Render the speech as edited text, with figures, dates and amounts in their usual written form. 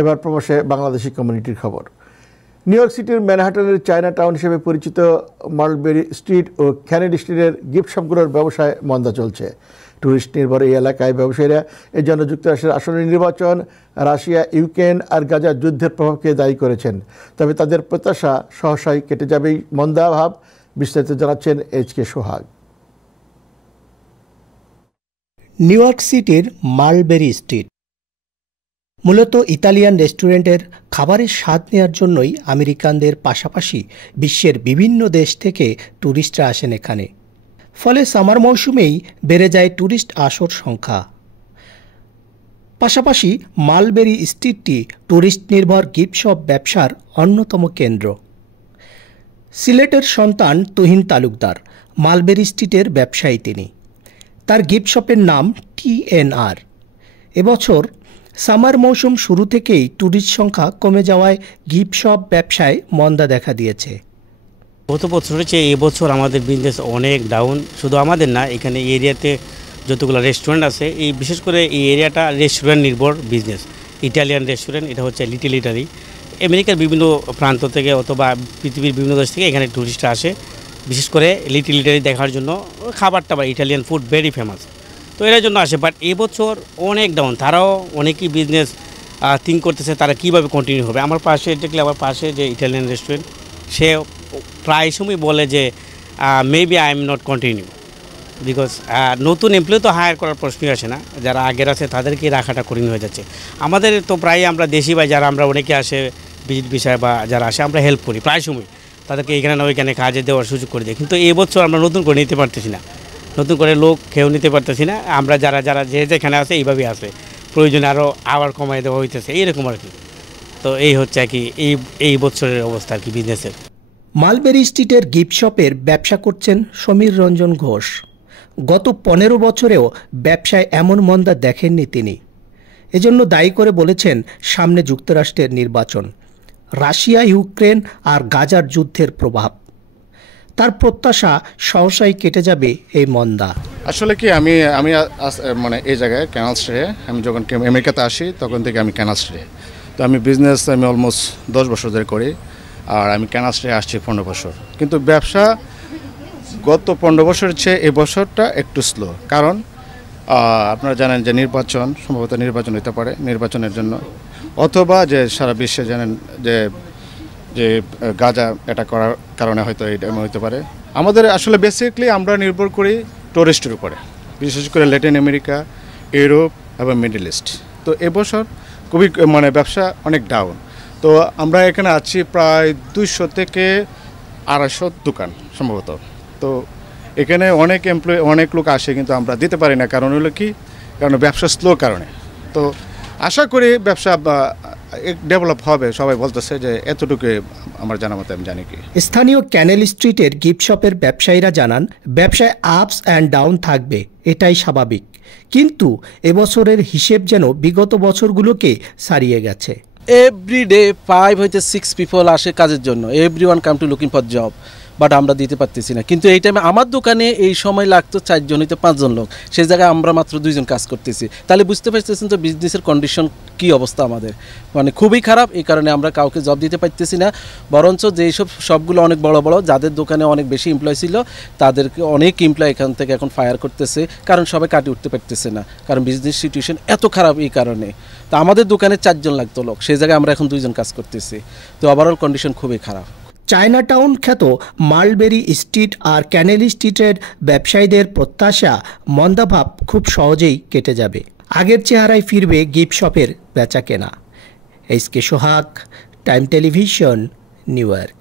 এবার প্রবাসে বাংলাদেশি কমিউনিটির খবর। নিউ ইয়র্ক সিটির ম্যানহাটনের চায়না টাউন হিসেবে পরিচিত মার্লবেরি স্ট্রিট ও কেনেডি স্ট্রিটের গিফট শপগুলোর ব্যবসায় মন্দা চলছে। টুরিস্ট নির্ভর এই এলাকায় ব্যবসায়ীরা এর জন্য যুক্তরাষ্ট্রের আসন্ন নির্বাচন, রাশিয়া ইউক্রেন আর গাজার যুদ্ধের প্রভাবকে দায়ী করেছেন। তবে তাদের প্রত্যাশা সহসাই কেটে যাবেই মন্দা ভাব। বিস্তারিত জানাচ্ছেন এইচ.কে. সোহাগ। নিউ ইয়র্ক সিটির মার্লবেরি স্ট্রিট মূলত ইতালিয়ান রেস্টুরেন্টের খাবারের স্বাদ নেওয়ার জন্যই আমেরিকানদের পাশাপাশি বিশ্বের বিভিন্ন দেশ থেকে ট্যুরিস্টরা আসেন এখানে। ফলে সামার মৌসুমেই বেড়ে যায় ট্যুরিস্ট আসর সংখ্যা। পাশাপাশি মার্লবেরি স্ট্রিটটি ট্যুরিস্ট নির্ভর গিফট শপ ব্যবসার অন্যতম কেন্দ্র। সিলেটের সন্তান তুহিন তালুকদার মার্লবেরি স্ট্রিটের ব্যবসায়ী। তিনি তার গিফট শপের নাম TNR। এবছর সামার মৌসুম শুরু থেকেই ট্যুরিস্ট সংখ্যা কমে যাওয়ায় গিফট শপ ব্যবসায় মন্দা দেখা দিয়েছে। গত বছরের চেয়ে এবছর আমাদের বিজনেস অনেক ডাউন। শুধু আমাদের না, এখানে এরিয়াতে যতগুলো রেস্টুরেন্ট আছে, এই বিশেষ করে এই এরিয়াটা রেস্টুরেন্ট নির্ভর বিজনেস। ইটালিয়ান রেস্টুরেন্ট, এটা হচ্ছে লিটল ইটালি। আমেরিকার বিভিন্ন প্রান্ত থেকে অথবা পৃথিবীর বিভিন্ন দেশ থেকে এখানে ট্যুরিস্টরা আসে, বিশেষ করে লিটল ইটালি দেখার জন্য। খাবারটা বা ইটালিয়ান ফুড ভেরি ফেমাস, তো এর জন্য আসে। বাট এবছর অনেক ডাউন। তারাও অনেকই বিজনেস থিঙ্ক করতেছে তারা কীভাবে কন্টিনিউ হবে। আমার পাশে দেখলে, আমার পাশে যে ইটালিয়ান রেস্টুরেন্ট, সে প্রায় সময় বলে যে maybe I am not continue, because নতুন এমপ্লয়ি তো হায়ার করার প্রশ্নই আসে না। যারা আগের আছে তাদেরকে রাখাটা কঠিন হয়ে যাচ্ছে। আমাদের তো প্রায় আমরা দেশি বা যারা আমরা অনেকে আসে ভিজিট বিষয় বা যারা আসে, আমরা হেল্প করি প্রায় সময়, তাদেরকে এখানে না ওইখানে কাজে দেওয়ার সুযোগ করে দিই। কিন্তু এবছর আমরা নতুন করে নিতে পারতেছি না, নতুন করে লোক খেয়েও নিতে পারতেছি না। আমরা যারা যারা যে যেখানে আছে এইভাবেই আছে, প্রয়োজনে আরও আবার কমাই দেওয়া হইতেছে, এইরকম আর কি। তো এই হচ্ছে আর কি এই বছরের অবস্থা আর কি বিজনেসের। মার্লবেরি স্ট্রিটের গিফট শপের ব্যবসা করছেন সমীর রঞ্জন ঘোষ। গত 15 বছরেও ব্যবসায় এমন মন্দা দেখেননি তিনি। এজন্য দায়ী করে বলেছেন সামনে যুক্তরাষ্ট্রের নির্বাচন, রাশিয়া ইউক্রেন আর গাজার যুদ্ধের প্রভাব। তার প্রত্যাশা সহসাই কেটে যাবে এই মন্দা। আসলে কি আমি মানে এই জায়গায় ক্যানাল স্ট্রিটে, আমি যখন আমেরিকাতে আসি তখন থেকে আমি ক্যানাল স্ট্রিটে। তো আমি বিজনেস অলমোস্ট 10 বছর ধরে করি, আর আমি ক্যানাল স্ট্রিটে আসছি 15 বছর। কিন্তু ব্যবসা গত 15 বছরের চেয়ে এই বছরটা একটু স্লো। কারণ আপনারা জানেন যে নির্বাচন, সম্ভবত নির্বাচন হতে পারে, নির্বাচনের জন্য, অথবা যে সারা বিশ্বে জানেন যে যে গাজা এটা করার কারণে হয়তো এটা হতে পারে। আমাদের আসলে বেসিক্যালি আমরা নির্ভর করি টুরিস্টের উপরে, বিশেষ করে ল্যাটিন আমেরিকা, ইউরোপ এবং মিডল ইস্ট। তো এবছর খুবই মানে ব্যবসা অনেক ডাউন। তো আমরা এখানে আছি প্রায় 200 থেকে 250 দোকান সম্ভবত। তো এখানে অনেক লোক আসে, কিন্তু আমরা দিতে পারি না। কারণ হলো কি, কারণ ব্যবসা স্লো কারণে। তো আশা করি ব্যবসা ডেভেলপ হবে। সবাই বলতেছে যে এতটুকু আমার জানা মতো আমি জানি। কি স্থানীয় ক্যানেল স্ট্রিটের গিফট শপের ব্যবসায়ীরা জানান, ব্যবসায় আপস অ্যান্ড ডাউন থাকবে, এটাই স্বাভাবিক। কিন্তু এবছরের হিসেব যেন বিগত বছরগুলোকে ছাড়িয়ে গেছে। এভরি ডে 5 হইতে 6 পিপল আসে কাজের জন্য। Everyone come to looking for job, but আমরা দিতে পারতেছি না। কিন্তু এই টাইমে আমার দোকানে এই সময় লাগতো 4 জন হইতে 5 জন লোক, সেই জায়গায় আমরা মাত্র 2 জন কাজ করতেছি। তাহলে বুঝতে পারতেছেন তো বিজনেসের কন্ডিশন কী অবস্থা আমাদের, মানে খুবই খারাপ। এই কারণে আমরা কাউকে জব দিতে পারতেছি না। বরঞ্চ যেই সব সবগুলো অনেক বড় বড়, যাদের দোকানে অনেক বেশি এমপ্লয় ছিল, তাদেরকে অনেক এমপ্লয় এখান থেকে এখন ফায়ার করতেছে, কারণ সবাই কাটিয়ে উঠতে পারতেছে না, কারণ বিজনেস সিচুয়েশন এত খারাপ। এই কারণে তো আমাদের দোকানে 4 জন লাগতো লোক, সেই জায়গায় আমরা এখন 2 জন কাজ করতেছি। তো ওভারঅল কন্ডিশন খুবই খারাপ। চায়না টাউন খ্যাত মার্লবেরি স্ট্রিট আর ক্যানেল স্ট্রিটের ব্যবসায়ীদের প্রত্যাশা মন্দাভাব খুব সহজেই কেটে যাবে। আগের চেহারায় ফিরবে গিফট শপের বেচা কেনা। এইচ.কে. সোহাগ, টাইম টেলিভিশন, নিউ ইয়র্ক।